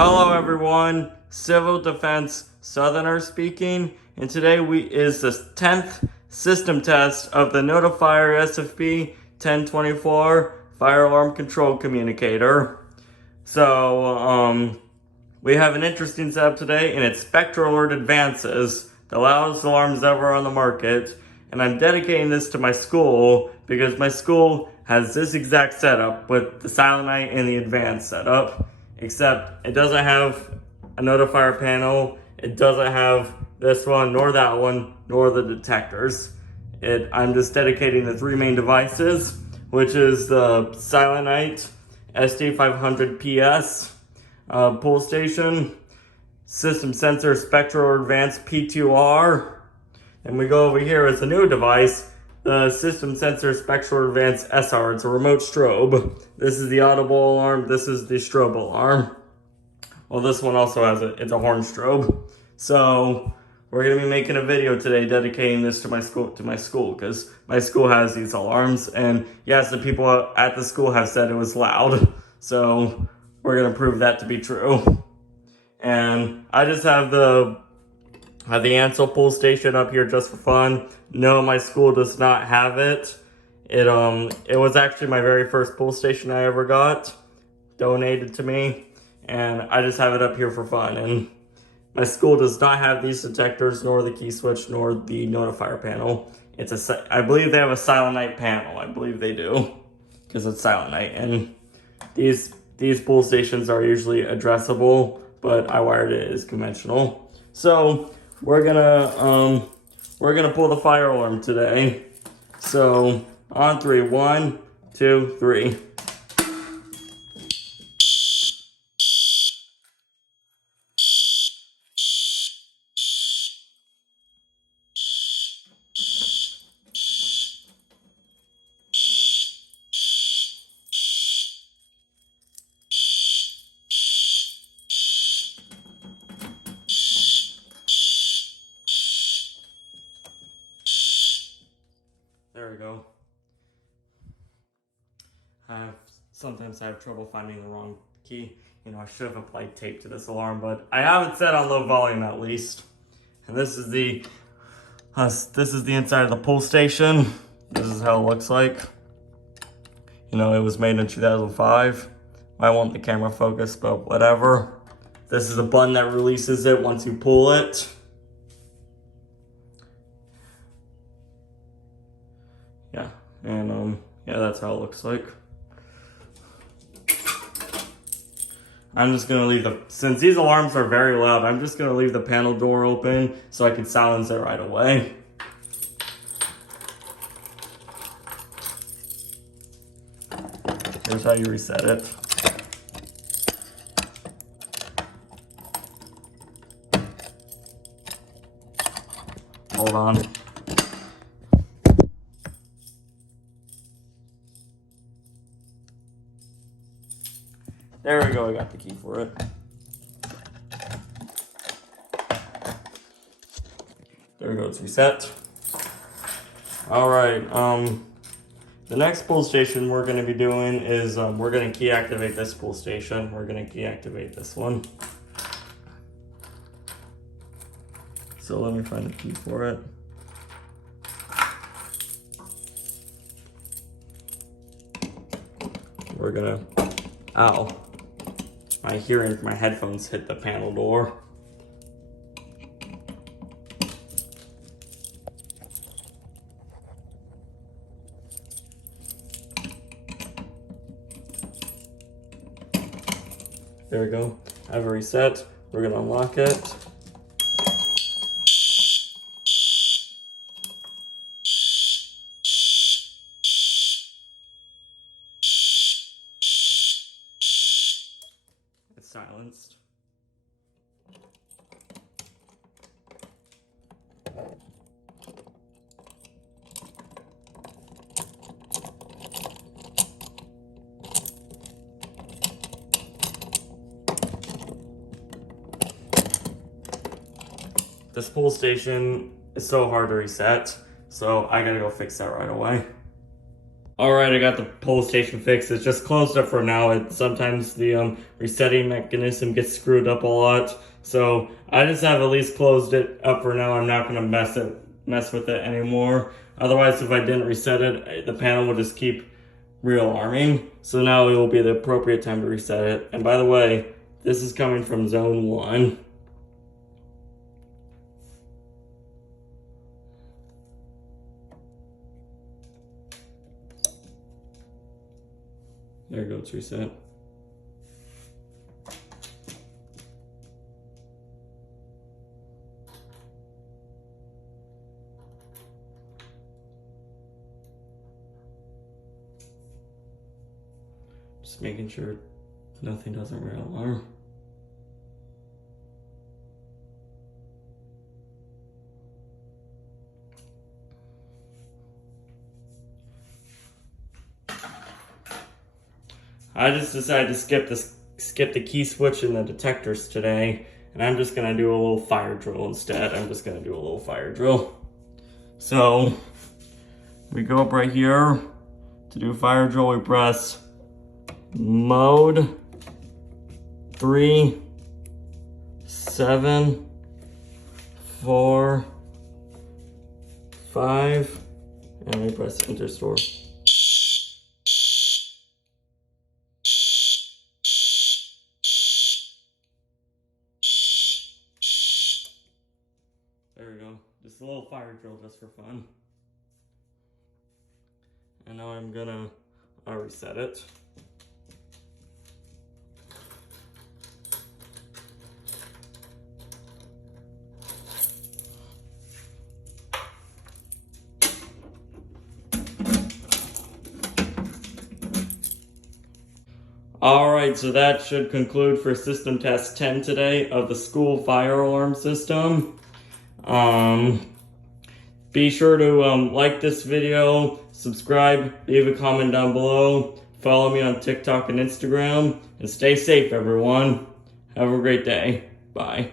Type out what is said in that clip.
Hello everyone, Civil Defense Southerner speaking, and today is the 10th system test of the Notifier SFP-1024 fire alarm control communicator. So, we have an interesting setup today, and it's SpectrAlert Advances, the loudest alarms ever on the market, and I'm dedicating this to my school because my school has this exact setup with the Silent Knight and the Advanced setup. Except it doesn't have a notifier panel, it doesn't have this one, nor that one, nor the detectors. I'm just dedicating the three main devices, which is the Silent Knight SD-500 PS pull station, System Sensor SpectrAlert Advance P2R, and we go over here as a new device, the System Sensor SpectrAlert Advance SR. It's a remote strobe. This is the audible alarm. This is the strobe alarm. Well, this one also has it's a horn strobe. So we're gonna be making a video today dedicating this to my school because my school has these alarms, and yes, the people at the school have said it was loud. So we're gonna prove that to be true. And I just have the Ansel pull station up here just for fun. No, my school does not have it. It was actually my very first pull station I ever got, donated to me, and I just have it up here for fun. And my school does not have these detectors, nor the key switch, nor the notifier panel. I believe they have a Silent Knight panel. I believe they do, because it's Silent Knight. And these pull stations are usually addressable, but I wired it as conventional. So we're gonna pull the fire alarm today. So on three, 1, 2, 3. There we go. Sometimes I have trouble finding the wrong key. I should have applied tape to this alarm, but I have it set on low volume at least. And this is the inside of the pull station. This is how it looks like. It was made in 2005. I want the camera focus, but whatever. This is a button that releases it once you pull it. Yeah, and yeah, that's how it looks like. I'm just gonna leave since these alarms are very loud, I'm just gonna leave the panel door open so I can silence it right away. Here's how you reset it. Hold on. There we go, I got the key for it. There we go, it's reset. All right, the next pull station we're gonna be doing is we're gonna key activate this pull station. We're gonna key activate this one. So let me find a key for it. We're gonna, ow. My headphones hit the panel door. There we go. I have a reset. We're gonna unlock it. It's silenced. This pull station is so hard to reset, so I gotta go fix that right away. Alright, I got the pull station fixed. It's just closed up for now. Sometimes the resetting mechanism gets screwed up a lot. So I just have at least closed it up for now. I'm not going to mess with it anymore. Otherwise, if I didn't reset it, the panel would just keep re-alarming. So now it will be the appropriate time to reset it. And by the way, this is coming from zone 1. There you go, it's reset. Just making sure nothing doesn't re-alarm. I just decided to skip the key switch and the detectors today, and I'm just gonna do a little fire drill instead. So we go up right here to do fire drill. We press mode 3, 7, 4, 5, and we press enter store. There we go. Just a little fire drill just for fun. And now I'm gonna reset it. Alright, so that should conclude for system test 10 today of the school fire alarm system. Be sure to like this video, subscribe, leave a comment down below, follow me on TikTok and Instagram, and stay safe everyone. Have a great day. Bye.